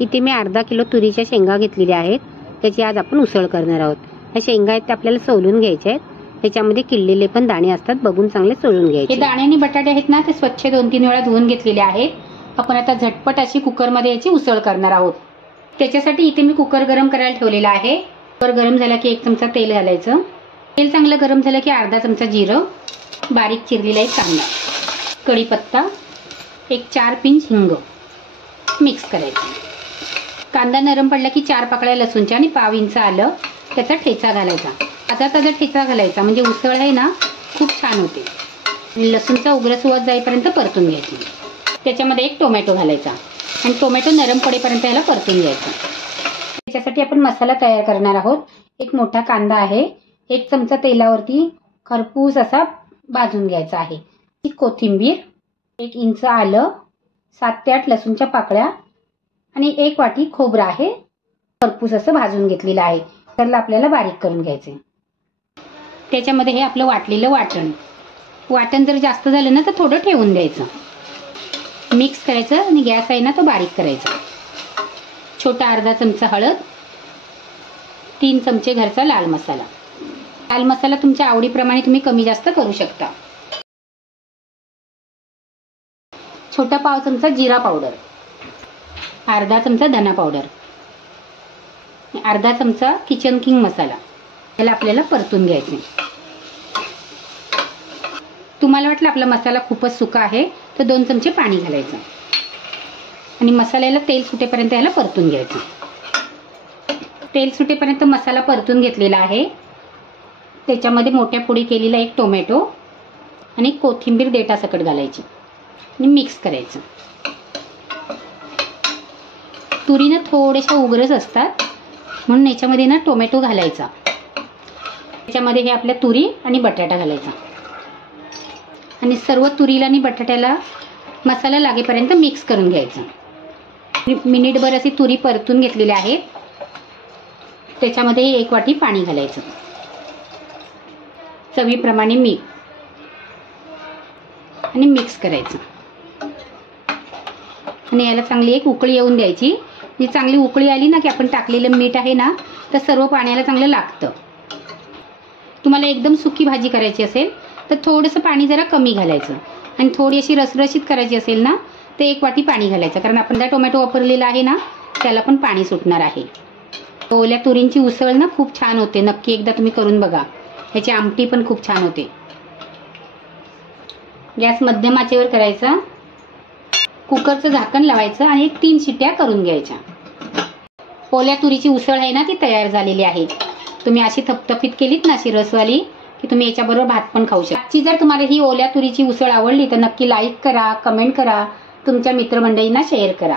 इथे मी अर्धा किलो तुरीच्या शेंगा घेतलेल्या आहेत. त्याची आज आपण उसळ करणार आहोत. ह्या शेंगा आहेत त्या आपल्याला सोलून घ्यायच्या आहेत. त्याच्यामध्ये किडलेले पण दाणे असतात, बघून चांगले सोलून घ्यायचे. हे दाणे आणि बटाटे आहेत ना, ते स्वच्छ 2-3 वेळा धुवून घेतलेले आहेत. आपण आता झटपट अशी कुकरमध्ये याची उसळ करणार आहोत. त्याच्यासाठी इथे मी कुकर गरम करायला ठेवलेला आहे. कुकर गरम झाला की 1 चमचा तेल घालायचं. तेल चांगलं गरम झालं की अर्धा चमचा जिरं, बारीक चिरलेला एक कांदा, कढीपत्ता, 1-4 पिंच हिंग मिक्स करायचं. कांदा नरम पडला की 4 पाकळ्या लसूणच्या आणि पाव इंच आलं त्याचा ठेचा घालायचा. ताजा ठेचा घालायचा म्हणजे उसळ आहे ना खूप छान होते. लसूणचा उग्र सुवास जाईपर्यंत परतून घ्यायची. त्याच्यामध्ये 1 टोमॅटो घालायचा आणि टोमॅटो नरम पडेपर्यंत याला परतून घ्यायचा. त्याच्यासाठी आपण मसाला तयार करणार आहोत. एक मोठा कांदा आहे, 1 चमचा तेलावरती खरपूस असा भाजून घ्यायचा आहे. कोथिंबीर, 1 इंच आलं, 7 ते 8 लसूणच्या पाकळ्या आणि 1 वाटी खोबरं आहे, खरपूस असं भाजून घेतलेलं आहे. त्याला आपल्याला बारीक करून घ्यायचे. त्याच्यामध्ये हे आपलं वाटलेलं वाटण जर जास्त झालं ना तर थोडं ठेवून द्यायचं. मिक्स करायचं आणि गॅस आहे ना तो बारीक करायचा. छोटा अर्धा चमचा हळद, 3 चमचे घरचा लाल मसाला. लाल मसाला तुमच्या आवडीप्रमाणे तुम्ही कमी जास्त करू शकता. छोटा पाव चमचा जिरा पावडर, अर्धा चमचा धना पावडर, अर्धा चमचा किचन किंग मसाला. याला आपल्याला परतून घ्यायचे. तुम्हाला वाटलं आपला मसाला खूपच सुका आहे तर 2 चमचे पाणी घालायचं आणि मसाल्याला तेल सुटेपर्यंत याला परतून घ्यायचं. तेल सुटेपर्यंत मसाला परतून घेतलेला आहे. त्याच्यामध्ये मोठ्या फोडी केलेला 1 टोमॅटो आणि कोथिंबीर देठासकट घालायची आणि मिक्स करायचं. तुरी ना थोड्याशा उग्रच असतात म्हणून याच्यामध्ये ना टोमॅटो घालायचा. त्याच्यामध्ये हे आपल्या तुरी आणि बटाटा घालायचा आणि सर्व तुरीला आणि बटाट्याला मसाला लागेपर्यंत मिक्स करून घ्यायचं. मिनिटभर अशी तुरी परतून घेतलेली आहे. त्याच्यामध्ये 1 वाटी पाणी घालायचं, चवीप्रमाणे मीठ आणि मिक्स करायचं आणि याला चांगली एक उकळी येऊन द्यायची. जी चांगली उकळी आली ना की आपण टाकलेलं मीठ आहे ना तर सर्व पाण्याला चांगलं लागतं. तुम्हाला एकदम सुकी भाजी करायची असेल तर थोडंसं पाणी जरा कमी घालायचं आणि थोडी अशी रसरशीत करायची असेल ना तर 1 वाटी पाणी घालायचं, कारण आपण टोमॅटो वापरलेला आहे ना त्याला पण पाणी सुटणार आहे. ओल्या तुरींची उसळ ना खूप छान होते. नक्की एकदा तुम्ही करून बघा. याची आमटी पण खूप छान होते. गॅस मध्यम आचेवर करायचा. कुकरचं झाकण लावायचं आणि 3 शिट्ट्या करून घ्यायच्या. ओल्या तुरीची उसळ आहे ना ती तयार झालेली आहे. तुम्ही अशी थपथपीत केलीत ना अशी रसवाली की तुम्ही याच्याबरोबर भात पण खाऊ शकता. आजची जर तुम्हाला ही ओल्या तुरीची उसळ आवडली तर नक्की लाईक करा, कमेंट करा, तुमच्या मित्रमंडळींना शेअर करा.